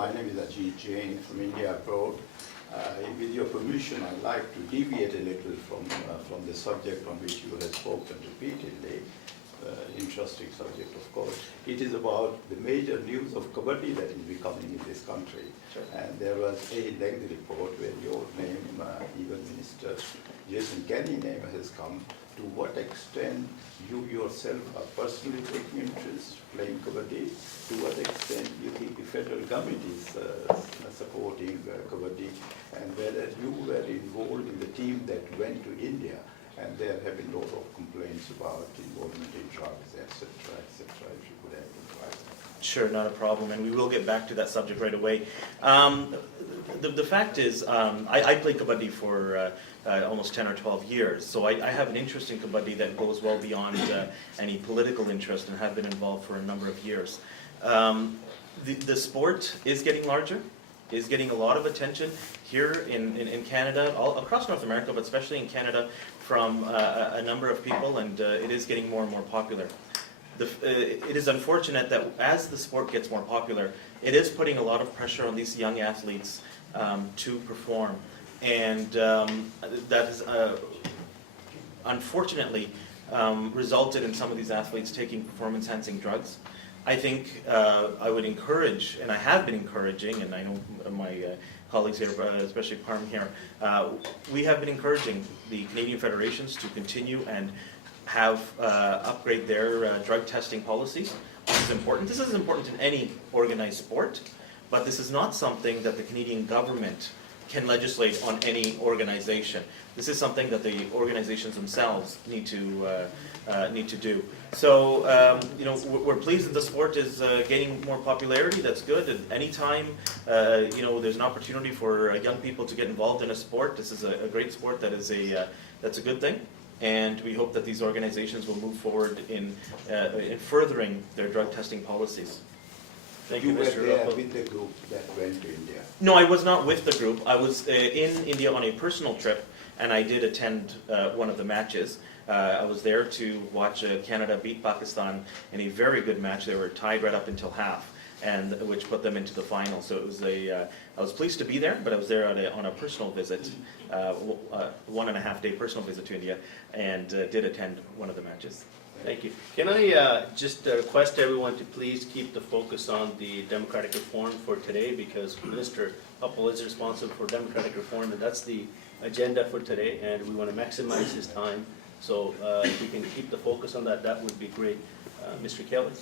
My name is Ajit Jain from India Abroad. With your permission, I'd like to deviate a little from the subject on which you have spoken repeatedly. Interesting subject, of course. It is about the major news of kabaddi that is becoming in this country. Sure. And there was a lengthy report where your name, even Minister Jason Kenny's name has come. To what extent you yourself are personally taking interest playing kabaddi? To what extent you think the federal government is supporting kabaddi? And whether you were involved in the team that went to India, and there have been a lot of complaints about involvement in drugs, etc., etc. If you could amplify that. Sure, not a problem, and we will get back to that subject right away. The fact is, I played kabaddi for almost 10 or 12 years, so I have an interest in kabaddi that goes well beyond any political interest, and have been involved for a number of years. The sport is getting larger, is getting a lot of attention here in Canada, all across North America, but especially in Canada, from a number of people, and it is getting more and more popular. It is unfortunate that as the sport gets more popular, it is putting a lot of pressure on these young athletes to perform, and that has unfortunately resulted in some of these athletes taking performance-enhancing drugs. I think I would encourage, and I have been encouraging, and I know my colleagues here, especially Parm here, we have been encouraging the Canadian federations to continue and have upgrade their drug testing policies. This is important. This is important in any organized sport, but this is not something that the Canadian government can legislate on any organization. This is something that the organizations themselves need to do. So, you know, we're pleased that the sport is gaining more popularity. That's good. At any time, you know, there's an opportunity for young people to get involved in a sport. This is a great sport. That's a good thing. And we hope that these organizations will move forward in furthering their drug testing policies. Thank you, Mr. were there Uppal. with the group that went to India? No, I was not with the group. I was in India on a personal trip, and I did attend one of the matches. I was there to watch Canada beat Pakistan in a very good match. They were tied right up until half, and which put them into the final. So it was I was pleased to be there, but I was there on a personal visit, 1.5-day personal visit to India, and did attend one of the matches. Thank you. Can I just request everyone to please keep the focus on the democratic reform for today, because Minister Uppal is responsible for democratic reform, and that's the agenda for today, and we want to maximize his time. So if we can keep the focus on that, that would be great. Mr. Kelly?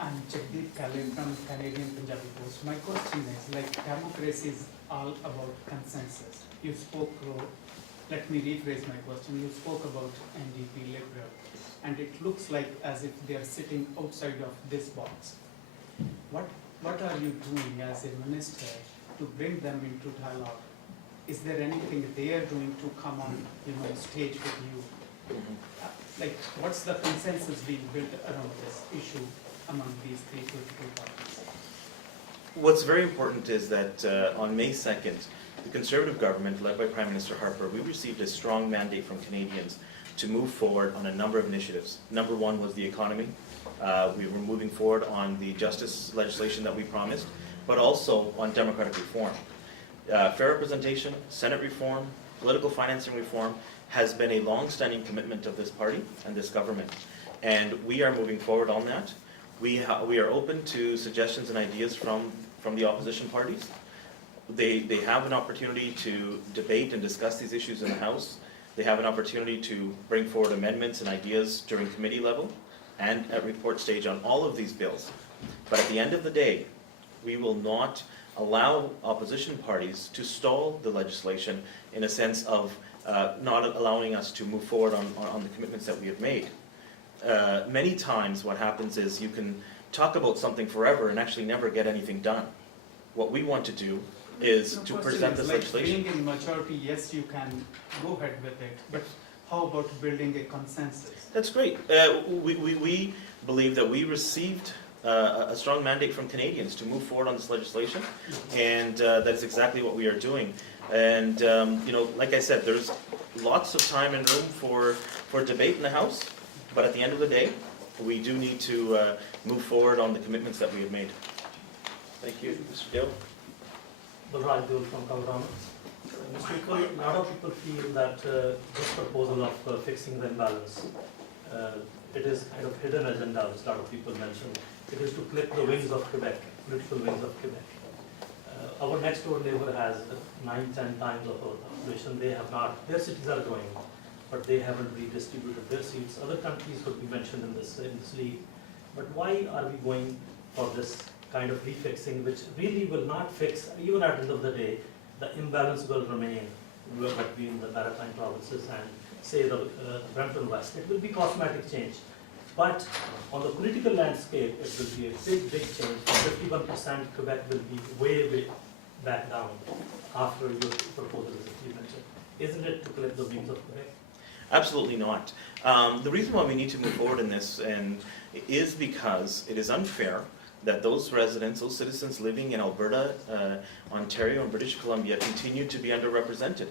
I'm Jagdeep Kalin from Canadian Punjabi Post. My question is, like, democracy is all about consensus. You spoke, let me rephrase my question. You spoke about NDP Liberals, and it looks like as if they are sitting outside of this box. What are you doing as a minister to bring them into dialogue? Is there anything they are doing to come on, you know, stage with you? Like, what's the consensus being built around this issue among these three political parties? What's very important is that on May 2nd, the Conservative government, led by Prime Minister Harper, we received a strong mandate from Canadians to move forward on a number of initiatives. Number one was the economy. We were moving forward on the justice legislation that we promised, but also on democratic reform. Fair representation, Senate reform, political financing reform has been a long-standing commitment of this party and this government, and we are moving forward on that. We are open to suggestions and ideas from the opposition parties. They have an opportunity to debate and discuss these issues in the House. They have an opportunity to bring forward amendments and ideas during committee level and at report stage on all of these bills. But at the end of the day, we will not allow opposition parties to stall the legislation in a sense of not allowing us to move forward on the commitments that we have made. Many times what happens is you can talk about something forever and actually never get anything done. What we want to do is to present this legislation. Being in majority, yes, you can go ahead with it, but how about building a consensus? That's great. We believe that we received a strong mandate from Canadians to move forward on this legislation, and that is exactly what we are doing. And you know, like I said, there's lots of time and room for debate in the House, but at the end of the day, we do need to move forward on the commitments that we have made. Thank you. Mr. Dale? Balraj Dole from Colorado. Mr. Uppal, a lot of people feel that this proposal of fixing the imbalance, it is kind of hidden agenda, as a lot of people mention. It is to clip the wings of Quebec, political wings of Quebec. Our next door neighbor has 9-10 times of our population. They have not, their cities are growing, but they haven't redistributed their seats. Other countries could be mentioned in this league. But why are we going for this kind of refixing, which really will not fix, even at the end of the day, the imbalance will remain between the maritime provinces and, say, the Brampton West. It will be cosmetic change. But on the political landscape, it will be a big, big change. 51% Quebec will be way back down after your proposal is implemented. Isn't it to clip the wings of Quebec? Absolutely not. The reason why we need to move forward in this is because it is unfair that those residents, those citizens living in Alberta, Ontario, and British Columbia continue to be underrepresented.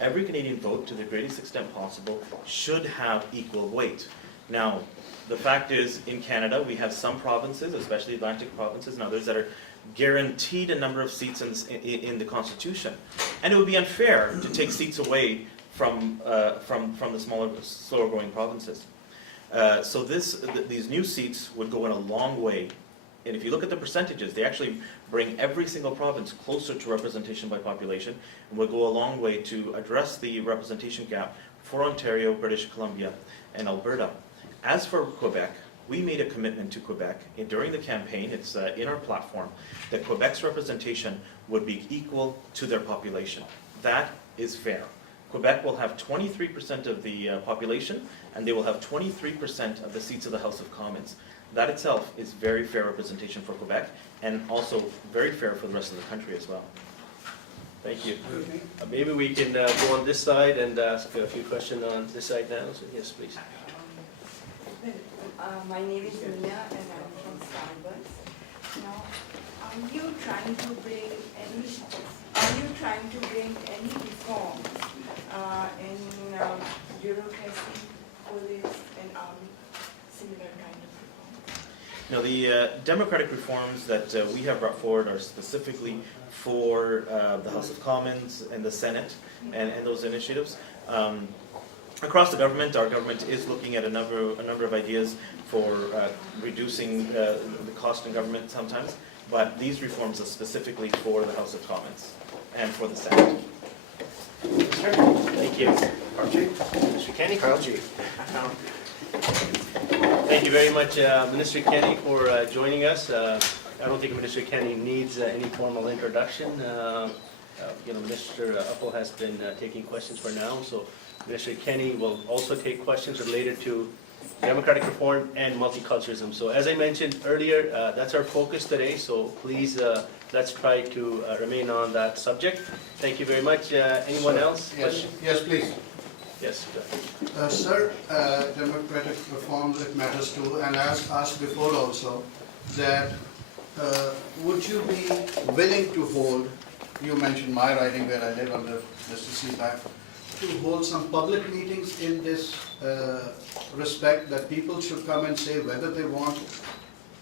Every Canadian vote, to the greatest extent possible, should have equal weight. Now, the fact is, in Canada, we have some provinces, especially Atlantic provinces and others, that are guaranteed a number of seats in the Constitution. And it would be unfair to take seats away from the smaller, slower growing provinces. So these new seats would go in a long way. And if you look at the percentages, they actually bring every single province closer to representation by population and will go a long way to address the representation gap for Ontario, British Columbia, and Alberta. As for Quebec, we made a commitment to Quebec during the campaign, it's in our platform, that Quebec's representation would be equal to their population. That is fair. Quebec will have 23% of the population, and they will have 23% of the seats of the House of Commons. That itself is very fair representation for Quebec, and also very fair for the rest of the country as well. Thank you. Maybe we can go on this side and ask a few questions on this side now. So yes, please. My name is Nina and I'm from Starbucks. Now, are you trying to bring any reforms in bureaucracy, police and army, similar kind of reforms? Now, the democratic reforms that we have brought forward are specifically for the House of Commons and the Senate and those initiatives. Across the government, our government is looking at a number of ideas for reducing the cost in government sometimes, but these reforms are specifically for the House of Commons and for the Senate. Thank you. Mr. Kenny? Kyle G. Thank you very much, Minister Kenny, for joining us. I don't think Minister Kenny needs any formal introduction. Mr. Uppal has been taking questions for now, so Minister Kenny will also take questions related to democratic reform and multiculturalism. So as I mentioned earlier, that's our focus today, so please let's try to remain on that subject. Thank you very much. Anyone else? Yes, please. Yes. Sir, democratic reforms, it matters too, and as asked before also, that would you be willing to hold, you mentioned my riding where I live under Mr. Seaback, to hold some public meetings in this respect, that people should come and say whether they want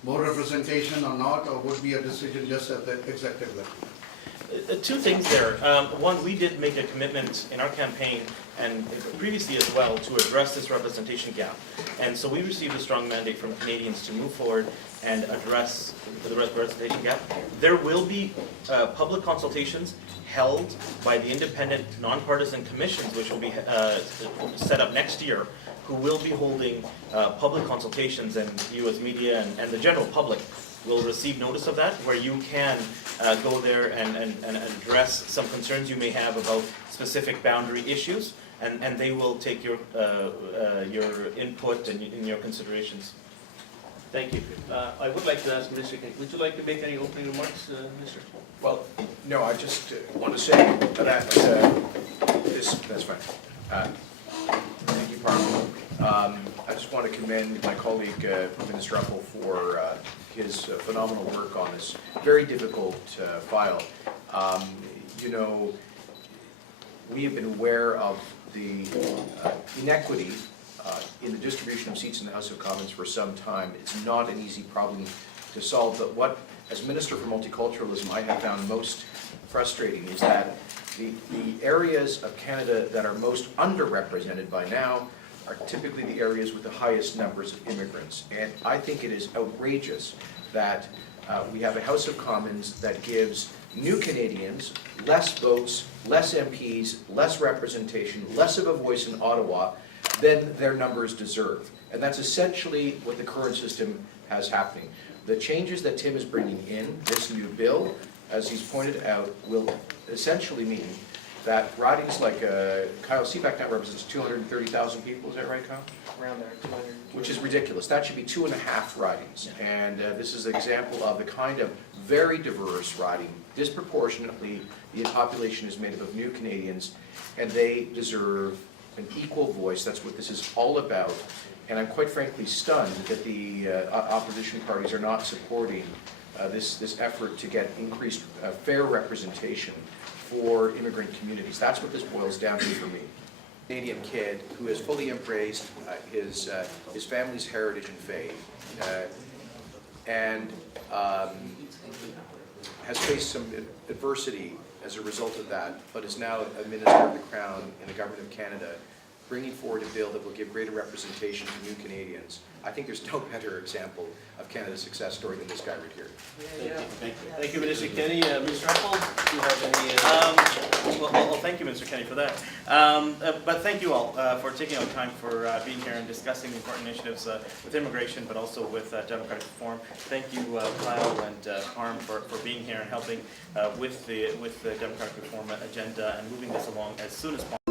more representation or not, or would be a decision just at the executive level? Two things there. One, we did make a commitment in our campaign and previously as well to address this representation gap. And so we received a strong mandate from Canadians to move forward and address the representation gap. There will be public consultations held by the independent nonpartisan commissions, which will be set up next year, who will be holding public consultations, and you as media and the general public will receive notice of that, where you can go there and address some concerns you may have about specific boundary issues, and they will take your input and your considerations. Thank you. I would like to ask Minister Kenny, would you like to make any opening remarks, Minister? Well, no, I just want to say that that's fine. Thank you, Parliament. I just want to commend my colleague, Minister Uppal, for his phenomenal work on this very difficult file. We have been aware of the inequity in the distribution of seats in the House of Commons for some time. It's not an easy problem to solve, but what as Minister for Multiculturalism, I have found most frustrating is that the areas of Canada that are most underrepresented by now are typically the areas with the highest numbers of immigrants. And I think it is outrageous that we have a House of Commons that gives new Canadians less votes, less MPs, less representation, less of a voice in Ottawa than their numbers deserve. And that's essentially what the current system has happening. The changes that Tim is bringing in, this new bill, as he's pointed out, will essentially mean that ridings like Kyle Seaback now represents 230,000 people, is that right, Kyle? Around there, 200. Which is ridiculous. That should be 2.5 ridings. And this is an example of the kind of very diverse riding. Disproportionately, the population is made up of new Canadians, and they deserve an equal voice. That's what this is all about. And I'm quite frankly stunned that the opposition parties are not supporting this effort to get increased fair representation for immigrant communities. That's what this boils down to for me. Canadian kid who has fully embraced his family's heritage and faith, and has faced some adversity as a result of that, but is now a Minister of the Crown in the Government of Canada, bringing forward a bill that will give greater representation to new Canadians. I think there's no better example of Canada's success story than this guy right here. Thank you, Minister Kenny. Minister Uppal, do you have any? Well, thank you, Minister Kenny, for that. But thank you all for taking out time for being here and discussing the important initiatives with immigration, but also with democratic reform. Thank you, Kyle and Harm, for being here and helping with the democratic reform agenda and moving this along as soon as possible.